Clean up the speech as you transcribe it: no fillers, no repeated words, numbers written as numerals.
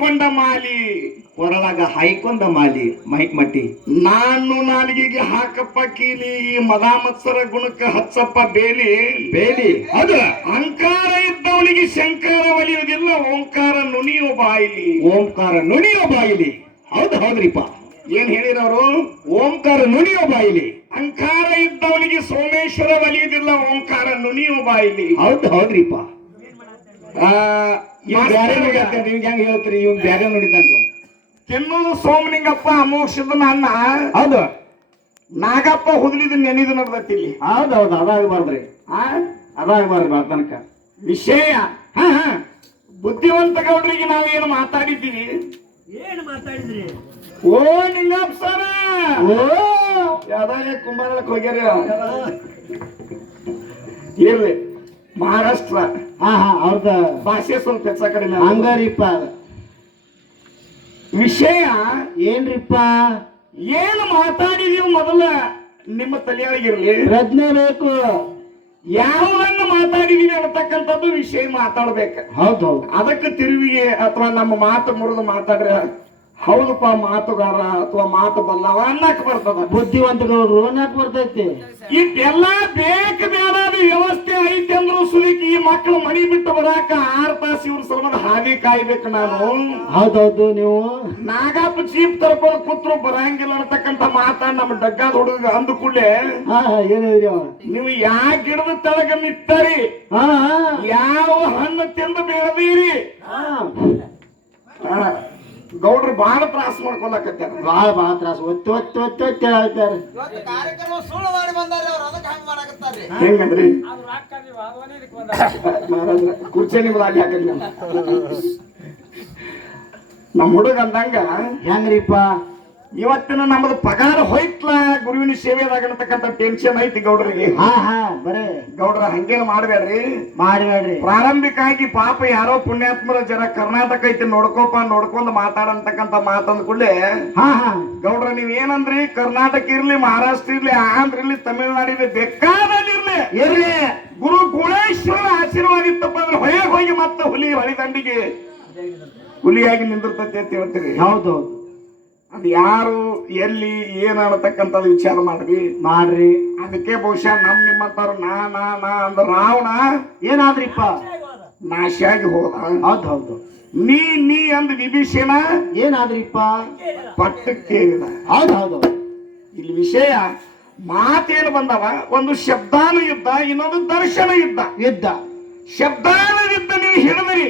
ಹಾಯ್ಕೊಂಡ ಮಾಲಿ ಕೊರಳಾಗ ಹಾಯ್ಕೊಂಡ ಮಾಲಿ mic ಮಟ್ಟಿ ನಾನು ನಾಲಿಗೆಗೆ ಹಾಕಪ್ಪ ಕೀಲಿ ಈ ಮದ ಮತ್ಸರ ಗುಣಕ್ಕೆ ಹಚ್ಚಪ್ಪ ಬೇಲಿ ಬೇಲಿ ಅದ ಅಹಂಕಾರ ಇದ್ದವನಿಗೆ ಶಂಕಾರ ಒಲಿಯುವುದಿಲ್ಲ ಓಂಕಾರ ನುಣಿಯೋ ಬಾಯಿಲಿ ಓಂಕಾರ ನುಡಿಯೋ ಬಾಯಿಲಿ ಹೌದ್ರಿಪ್ಪ ಏನ್ ಹೇಳಿರವರು ಓಂಕಾರ ನುಡಿಯೋ ಬಾಯಿಲಿ ಅಹಂಕಾರ ಇದ್ದವನಿಗೆ ಸೋಮೇಶ್ವರ ಒಲಿಯುವುದಿಲ್ಲ ಓಂಕಾರ ನುಣಿಯೋ ಬಾಯಿಲಿ ಹೌದ್ರಿಪ್ಪ ಬ್ಯಾರೆ ಮಾಸ್ತರ್ ನಿಮ್ಗೆ ಹೆಂಗ್ ಹೇಳ್ತೀರಿ ಇವ್ ಬ್ಯಾರೆ ನುಡಿತಾನ ತಿನ್ನೋದು ಸೋಮಲಿಂಗಪ್ಪ ಅಮೋಕ್ಷದ ನನ್ನ ಹೌದು ನಾಗಪ್ಪ ಹುದಲಿದ ನೆನೆದು ನಡೆದೈತಿ ಇಲ್ಲಿ ಹೌದೌದು ಅದಾಗಬಾರ್ದ್ರಿ ಅದಾಗಬಾರ್ದು ಬಾ ತನಕ ವಿಷಯ ಬುದ್ಧಿವಂತ ಗೌಡ್ರಿಗೆ ನಾವೇನು ಮಾತಾಡಿದ್ದೀವಿ ಏನು ಮಾತಾಡಿದ್ರಿ? ಓ ನಿಂಗಪ್ಪ ಸರ ಓ ಯಾವ್ದಾಗ ಕುಂಬಾರಕ್ಕೆ ಹೋಗ್ಯಾರ ಇರ್ಲಿ ಮಹಾರಾಷ್ಟ್ರ ಅವ್ರದ ಭಾಷೆ ಸ್ವಲ್ಪ ಹೆಚ್ಚ ಕಡಿಮೆ ಹಂಗಾರಿಪ್ಪ ವಿಷಯ ಏನ್ರಿಪ್ಪ ಏನು ಮಾತಾಡಿದೀವಿ ಮೊದಲ ನಿಮ್ಮ ತಲೆಯೊಳಗಿರ್ಲಿ ಪ್ರಜ್ಞೆ ಬೇಕು ಯಾವುದನ್ನು ಮಾತಾಡಿದೀವಿ ಅನ್ನತಕ್ಕಂಥದ್ದು ವಿಷಯ ಮಾತಾಡ್ಬೇಕು ಹೌದೌದು ಅದಕ್ಕೆ ತಿರುವಿಗೆ ಅಥವಾ ನಮ್ಮ ಮಾತು ಮುರಿದು ಮಾತಾಡ್ರೆ ಹೌದಪ್ಪ ಮಾತುಗಾರ ಅಥವಾ ಮಾತು ಬಲ್ಲವ ಅನ್ನಕ್ ಬರ್ತದ ಬುದ್ಧಿವಂತಗೌಡ್ರು ಅನ್ನಕ್ ಬರ್ತೈತಿ ಇಷ್ಟೆಲ್ಲ ಬೇಕ ಬೇಡಾದ ವ್ಯವಸ್ಥೆ ಐತೆ ಅಂದ್ರು ಸುಲಿಕ್ ಈ ಮಕ್ಕಳು ಮನಿ ಬಿಟ್ಟು ಬರಾಕ 6 ತಾಸು ಇವ್ರ ಸಲುವಾಗಿ ಹಾದಿ ಕಾಯ್ಬೇಕು ನಾನು ಹೌದೌದು ನೀವು ನಾಗಪ್ಪ ಚೀಪ್ ತರ್ಕೊಂಡು ಕೂತ್ರು ಬರಂಗಿಲ್ಲ ಅನ್ನತಕ್ಕಂಥ ಮಾತ ನಮ್ಮ ಡಗ್ಗಾದ ಹುಡುಗ ಅಂದ ಕೂಡಲೇ ಏನಿದ್ರಿ ಅವ ನೀವು ಯಾ ಗಿಡದ ತೆಳಗ ನಿತ್ತರಿ ಯಾವ ಹಣ್ಣು ತಿಂದು ಬೆಳೆದೀರಿ ಗೌಡ್ರು ಬಹಳ ತ್ರಾಸ ಮಾಡ್ಕೊಳಕತ್ಯಾರ ಬಾಳ ತ್ರಾಸ ಒತ್ತಿ ಹೇಳ್ತಾರೆ ಇವತ್ತು ಕಾರ್ಯಕ್ರಮ ಸುಳ್ಳು ಮಾಡಿ ಬಂದಾರೆ ಅವ್ರು ಅದಕ್ಕೆ ಹಂಗ ಮಾಡಕತ್ತಾರ್ರಿ. ಹೆಂಗಂದ್ರಿ ಅದು ರೊಕ್ಕ ನೀವು ಅದವನೇ ಇದಕ್ಕೆ ಬಂದಾರ. ಮಹಾರಾಜ್ರ ಕುರ್ಚಿ ನಿಮ್ದು ಅಲ್ಲಿ ಹಾಕಿದ್ವಿ ನಮ್ಮ ಹುಡುಗ ಅಂದಂಗ ಹೆಂಗ್ರಿಪ್ಪ ಇವತ್ತಿನ ನಮ್ಮದು ಪಗಾರ ಹೋಯ್ತ್ಲ ಗುರುವಿನ ಸೇವೆದಾಗ ಅನ್ನತಕ್ಕಂಥ ಟೆನ್ಷನ್ ಐತಿ ಗೌಡ್ರಿಗೆ ಬರೇ ಗೌಡ್ರ ಹಂಗೇನು ಮಾಡ್ಬೇಡ್ರಿ ಮಾಡ್ಬೇಡ್ರಿ ಪ್ರಾರಂಭಿಕವಾಗಿ ಪಾಪ ಯಾರೋ ಪುಣ್ಯಾತ್ಮರ ಜನ ಕರ್ನಾಟಕ ಐತಿ ನೋಡ್ಕೊಂಡು ಮಾತಾಡಂತಕ್ಕಂಥ ಮಾತಂದ ಕೂಡಲೇ ಗೌಡ್ರ ನೀವ್ ಏನಂದ್ರಿ ಕರ್ನಾಟಕ ಇರ್ಲಿ ಮಹಾರಾಷ್ಟ್ರ ಇರ್ಲಿ ಆಂಧ್ರ ಇರ್ಲಿ ತಮಿಳ್ನಾಡು ಇರ್ಲಿ ಬೇಕಾದಲ್ಲಿ ಇರ್ಲಿ ಗುರು ಗುಣೇಶ್ವರ ಆಶೀರ್ವಾದ ಇತ್ತಪ್ಪ ಅಂದ್ರೆ ಹೊಯ್ಯಾಗ ಹೋಗಿ ಮತ್ತೆ ಹೊಳಿ ದಂಡಿಗೆ ಹುಲಿಯಾಗಿ ನಿಂದಿರ್ತೈತಿ ಅಂತ ಹೇಳ್ತೀರಿ ಹೌದು ಅದು ಯಾರು ಎಲ್ಲಿ ಏನ್ ಅನ್ನತಕ್ಕಂಥದ್ದು ವಿಚಾರ ಮಾಡ್ರಿ ಅದಕ್ಕೆ ಬಹುಶಃ ನಿಮ್ಮಂತವ್ರು ನಾ ಅಂದ್ರ ರಾವಣ ಏನಾದ್ರಿಪ್ಪ ನಾಶ ಆಗಿ ಹೋದ ಹೌದು ನೀ ಅಂದ್ ವಿಭೀಷಣ ಏನಾದ್ರಿಪ್ಪ ಪಟ್ಟಕ್ಕೇರಿದ ಹೌದು ಇಲ್ಲಿ ವಿಷಯ ಮಾತೇನು ಬಂದವ ಒಂದು ಶಬ್ದಾನು ಯುದ್ಧ ಇನ್ನೊಂದು ದರ್ಶನ ಯುದ್ಧ ಯುದ್ಧ ಶಬ್ದಾನು ಯುದ್ಧ ನೀವು ಹಿಡಿದ್ರಿ